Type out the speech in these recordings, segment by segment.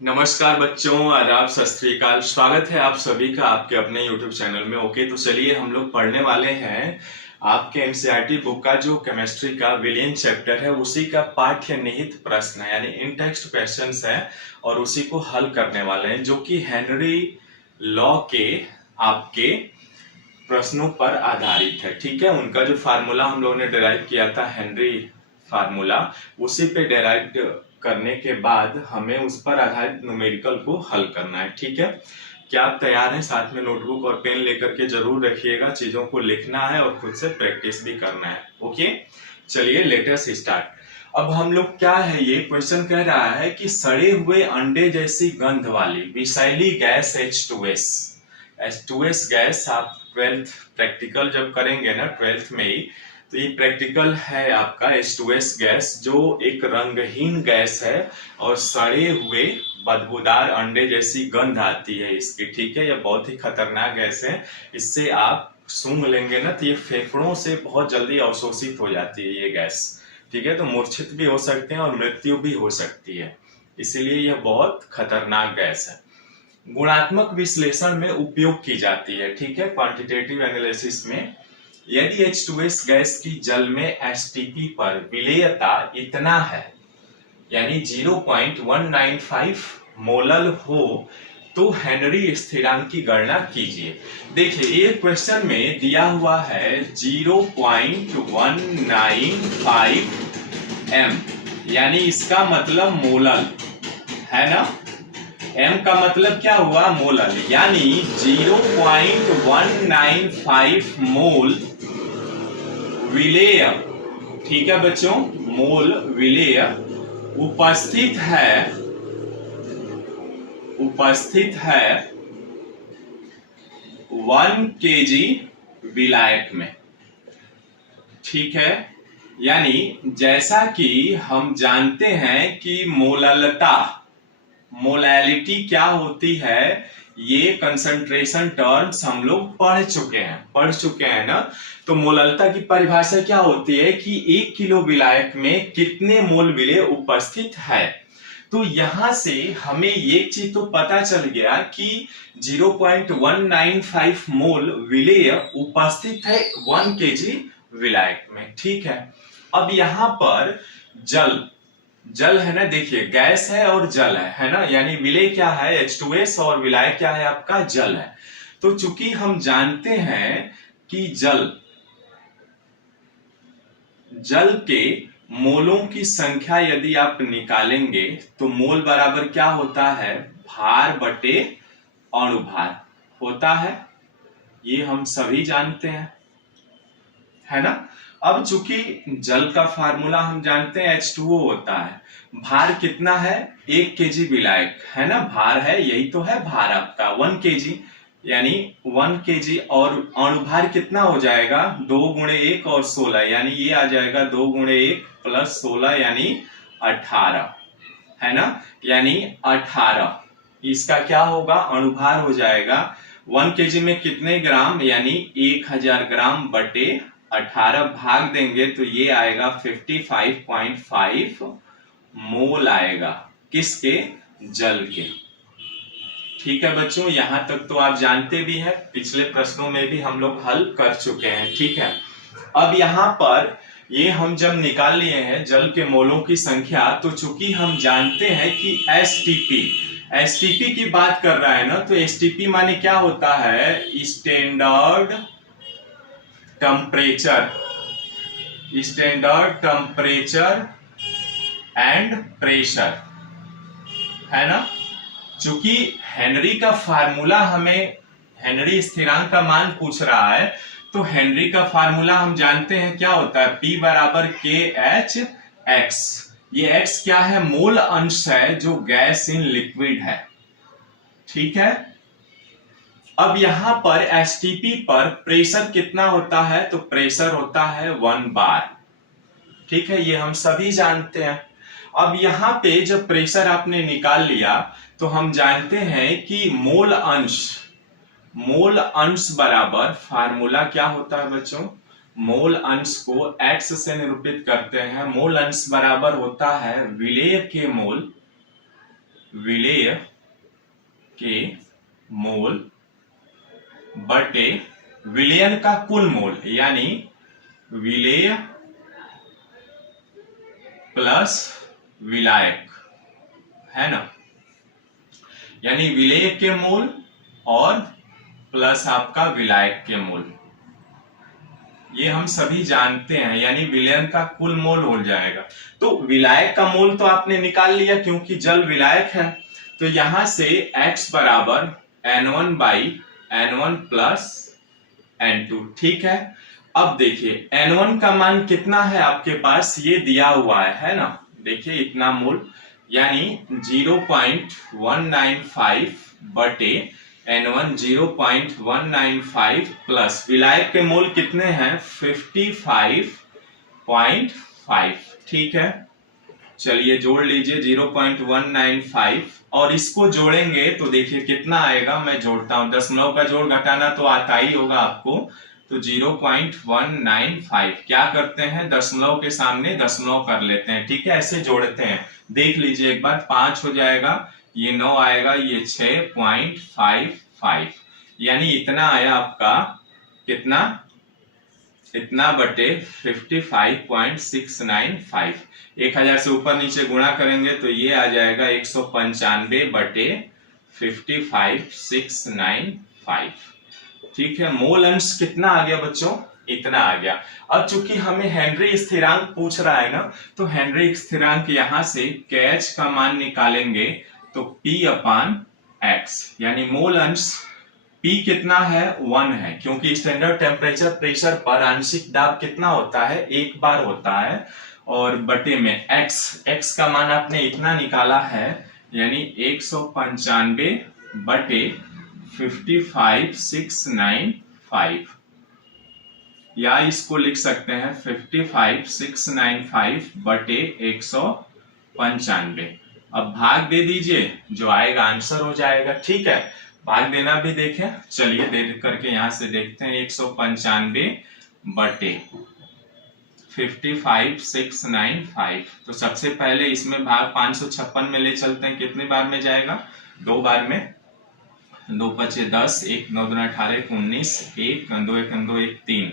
नमस्कार बच्चों, आदाब, सत श्री अकाल। स्वागत है आप सभी का आपके अपने YouTube चैनल में। ओके, तो चलिए हम लोग पढ़ने वाले हैं आपके एनसीईआरटी बुक का जो केमिस्ट्री का विलियन चैप्टर है उसी का पाठ्य निहित प्रश्न है, यानी इन टेक्स्ट क्वेश्चंस है और उसी को हल करने वाले हैं, जो कि हेनरी लॉ के आपके प्रश्नों पर आधारित है। ठीक है, उनका जो फार्मूला हम लोगों ने डिराइव किया था, हेनरी फार्मूला, उसी पे डिराइव करने के बाद हमें उस पर आधारित न्यूमेरिकल को हल करना है। ठीक है, क्या आप तैयार हैं? साथ में नोटबुक और पेन लेकर के जरूर रखिएगा, चीजों को लिखना है और खुद से प्रैक्टिस भी करना है। ओके, चलिए लेट अस स्टार्ट। अब हम लोग क्या है, ये क्वेश्चन कह रहा है कि सड़े हुए अंडे जैसी गंध वाली विषैली गैस H2S, H2S गैस आप 12th प्रैक्टिकल जब करेंगे ना 12th में ही, तो ये प्रैक्टिकल है आपका H2S गैस, जो एक रंगहीन गैस है और सड़े हुए बदबूदार अंडे जैसी गंध आती है इसकी। ठीक है, यह बहुत ही खतरनाक गैस है। इससे आप सूंघ लेंगे ना तो ये फेफड़ों से बहुत जल्दी अवशोषित हो जाती है ये गैस। ठीक है, तो मूर्छित भी हो सकते हैं और मृत्यु भी हो सकती है, इसीलिए यह बहुत खतरनाक गैस है। गुणात्मक विश्लेषण में उपयोग की जाती है। ठीक है, क्वांटिटेटिव एनालिसिस में यदि H2S गैस की जल में एसटीपी पर विलेयता इतना है, यानी 0.195 मोलल हो, तो हेनरी स्थिरांक की गणना कीजिए। देखिए, ये क्वेश्चन में दिया हुआ है 0.195 m, यानी इसका मतलब मोलल है ना। m का मतलब क्या हुआ? मोलल, यानी 0.195 मोल विलेय। ठीक है बच्चों, मोल विलेय उपस्थित है 1 केजी विलायक में। ठीक है, यानी जैसा कि हम जानते हैं कि मोललता, मोलैलिटी क्या होती है, ये कंसंट्रेशन टर्म्स हम लोग पढ़ चुके हैं ना। तो मोललता की परिभाषा क्या होती है कि 1 किलो विलायक में कितने मोल विलेय उपस्थित है। तो यहां से हमें एक चीज तो पता चल गया कि 0.195 मोल विलेय उपस्थित है 1 केजी विलायक में। ठीक है, अब यहां पर जल है ना, देखिए गैस है और जल है ना, यानी विलेय क्या है H2S और विलायक क्या है आपका जल है। तो चूंकि हम जानते हैं कि जल के मोलों की संख्या यदि आप निकालेंगे तो मोल बराबर क्या होता है? भार बटे अणुभार होता है, ये हम सभी जानते हैं, है ना। अब चूंकि जल का फार्मूला हम जानते हैं H2O होता है, भार कितना है? 1 केजी विलायक है ना, भार है, यही तो है भार आपका 1 केजी, यानी 1 केजी। और अणुभार कितना हो जाएगा? 2 गुणे 1 और 16, यानी ये आ जाएगा 2 गुणे 1 प्लस 16 यानी 18, है ना, यानी 18। इसका क्या होगा? अणुभार हो जाएगा 1 केजी में कितने ग्राम, यानी 1000 ग्राम बटे 18 भाग देंगे तो ये आएगा 55.5 मोल आएगा, किसके? जल के। ठीक है बच्चों, यहां तक तो आप जानते भी हैं, पिछले प्रश्नों में भी हम लोग हल कर चुके हैं। ठीक है, अब यहां पर ये हम जब निकाल लिए हैं जल के मोलों की संख्या, तो चूंकि हम जानते हैं कि एसटीपी की बात कर रहा है ना, तो एसटीपी माने क्या होता है? स्टैंडर्ड टेम्परेचर एंड प्रेशर, है ना। चूंकि हेनरी का फार्मूला हमें, हेनरी स्थिरांक का मान पूछ रहा है, तो हेनरी का फार्मूला हम जानते हैं क्या होता है? P बराबर KH x। ये x क्या है? मोल अंश है जो गैस इन लिक्विड है। ठीक है, अब यहां पर एसटीपी पर प्रेशर कितना होता है? तो प्रेशर होता है 1 बार। ठीक है, ये हम सभी जानते हैं। अब यहां पे जब प्रेशर आपने निकाल लिया तो हम जानते हैं कि मोल अंश बराबर, फार्मूला क्या होता है बच्चों? मोल अंश को x से निरूपित करते हैं। मोल अंश बराबर होता है विलेय के मोल विलेय के मोल बटे विलयन का कुल मोल, यानी विलेय प्लस विलायक, है ना, यानी विलेय के मोल और प्लस आपका विलायक के मोल, ये हम सभी जानते हैं, यानी विलयन का कुल मोल हो जाएगा। तो विलायक का मोल तो आपने निकाल लिया क्योंकि जल विलायक है, तो यहां से x बराबर N1 by N1 plus N2, ठीक है। अब देखिए N1 का मान कितना है आपके पास, ये दिया हुआ है ना, देखिए इतना मोल, यानी 0.195 बटे N1 0.195 प्लस विलायक के मोल कितने हैं 55.5, ठीक है। चलिए जोड़ लीजिए 0.195 और इसको जोड़ेंगे तो देखिए कितना आएगा, मैं जोड़ता हूं, दशमलव का जोड़ घटाना तो आता ही होगा आपको, तो 0.195 क्या करते हैं, दशमलव के सामने दशमलव कर लेते हैं, ठीक है, ऐसे जोड़ते हैं, देख लीजिए एक बार, 5 हो जाएगा, ये 9 आएगा, ये 6.55, यानी इतना आया आपका, कितना, इतना बटे 55.695, 1000 से ऊपर नीचे गुणा करेंगे तो ये आ जाएगा 195 बटे 55.695, ठीक है। मोल अंश कितना आ गया बच्चों, इतना आ गया। अब चूंकि हमें हेनरी स्थिरांक पूछ रहा है ना, तो हेनरी स्थिरांक यहां से KH का मान निकालेंगे तो P/X, यानी मोल अंश P कितना है 1 है, क्योंकि स्टैंडर्ड टेम्परेचर प्रेशर पर आंशिक दाब कितना होता है, एक बार होता है, और बटे में x का मान आपने इतना निकाला है, यानी 195 बटे 55.695, या इसको लिख सकते हैं 55.695 बटे 195। अब भाग दे दीजिए, जो आएगा आंसर हो जाएगा, ठीक है। भाग देना भी देखें, चलिए दे करके यहां से देखते हैं, 195 बटे 55.695, तो सबसे पहले इसमें भाग 556 में ले चलते हैं, कितने बार में जाएगा, 2 बार में, 2 पचे 10, 1 9 2 18, 19, 1 2 1 2 1 3,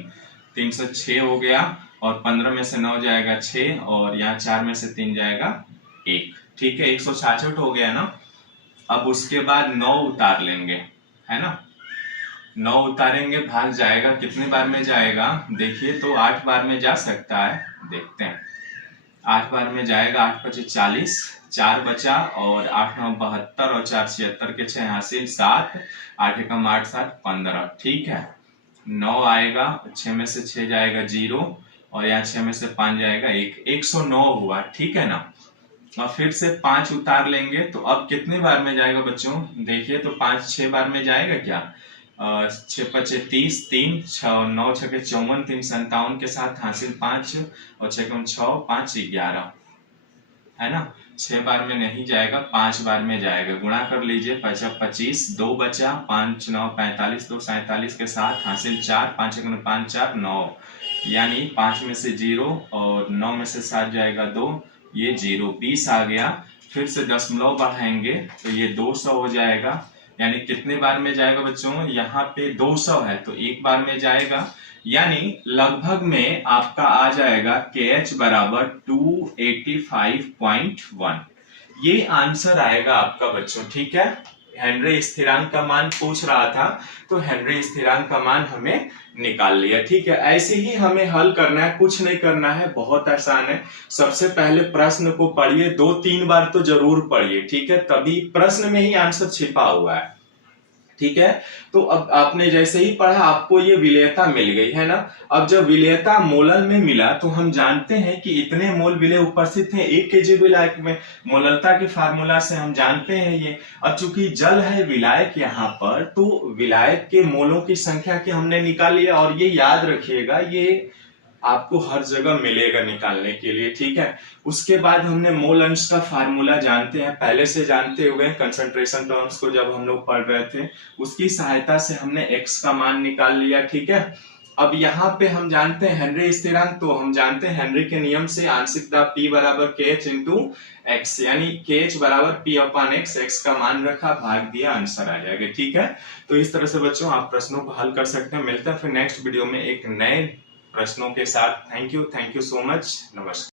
306 हो गया, और 15 में से 9 जाएगा 6, और यहाँ 4 में से 3 जाएगा 1, ठीक है, 166 हो गया ना। अब उसके बाद 9 उतार लेंगे, है ना, 9 उतारेंगे, भाग जाएगा, कितने बार में जाएगा, देखिए तो 8 बार में जा सकता है, देखते हैं, 8 बार में जाएगा, 8 पचे 40, 4 बचा, और 8 9 72, और 4 76 के 6 हासिल 7, 8 एकम 8 7 15, ठीक है। 9 आएगा, 6 में से 6 जाएगा 0, और यहाँ 6 में से 5 जाएगा 1, 109 हुआ, ठीक है ना। और फिर से 5 उतार लेंगे, तो अब कितने बार में जाएगा बच्चों, देखिए तो 5 6 बार में जाएगा क्या, 6 पचे 30, 3 6 9 6 के 54, 3 57 के साथ हासिल 5, और 6 कम 6 5 11, है ना, 6 बार में नहीं जाएगा, 5 बार में जाएगा, गुणा कर लीजिए, 5 25, 2 बचा, 5 9 45, 2 47 के साथ हासिल 4, 5 5 4 9, यानी 5 में से 0 और 9 में से 7 जाएगा 2, ये 0 20 आ गया। फिर से दशमलव बढ़ाएंगे तो ये 200 हो जाएगा, यानी कितने बार में जाएगा बच्चों, यहाँ पे 200 है तो एक बार में जाएगा, यानी लगभग में आपका आ जाएगा KH बराबर 285.1, ये आंसर आएगा आपका बच्चों, ठीक है। हेनरी स्थिरांक का मान पूछ रहा था, तो हेनरी स्थिरांक का मान हमें निकाल लिया, ठीक है। ऐसे ही हमें हल करना है, कुछ नहीं करना है, बहुत आसान है। सबसे पहले प्रश्न को पढ़िए, 2-3 बार तो जरूर पढ़िए, ठीक है, तभी प्रश्न में ही आंसर छिपा हुआ है, ठीक है। तो अब आपने जैसे ही पढ़ा आपको ये विलेयता मिल गई है ना। अब जब विलेयता मोलल में मिला तो हम जानते हैं कि इतने मोल विलेय उपस्थित हैं 1 kg विलायक में, मोललता के फार्मूला से हम जानते हैं ये। अब चूंकि जल है विलायक यहाँ पर, तो विलायक के मोलों की संख्या की हमने निकाल लिया, और ये याद रखिएगा, ये आपको हर जगह मिलेगा निकालने के लिए, ठीक है। उसके बाद हमने मोल अंश का फार्मूला जानते हैं, पहले से जानते हुए कंसंट्रेशन टर्म्स को जब हम लोग पढ़ रहे थे, उसकी सहायता से हमने x का मान निकाल लिया, ठीक है। अब यहाँ पे हम जानते हैं हेनरी स्थिरांक, तो हम जानते हैं हेनरी के नियम से आंशिक दाब P बराबर KH इंटू एक्स, यानी KH बराबर P अपान एक्स, एक्स का मान रखा, भाग दिया, आंसर आ जाएगा। ठीक है, तो इस तरह से बच्चों आप प्रश्नों को हल कर सकते हैं। मिलता है फिर नेक्स्ट वीडियो में एक नए प्रश्नों के साथ। थैंक यू सो मच, नमस्कार।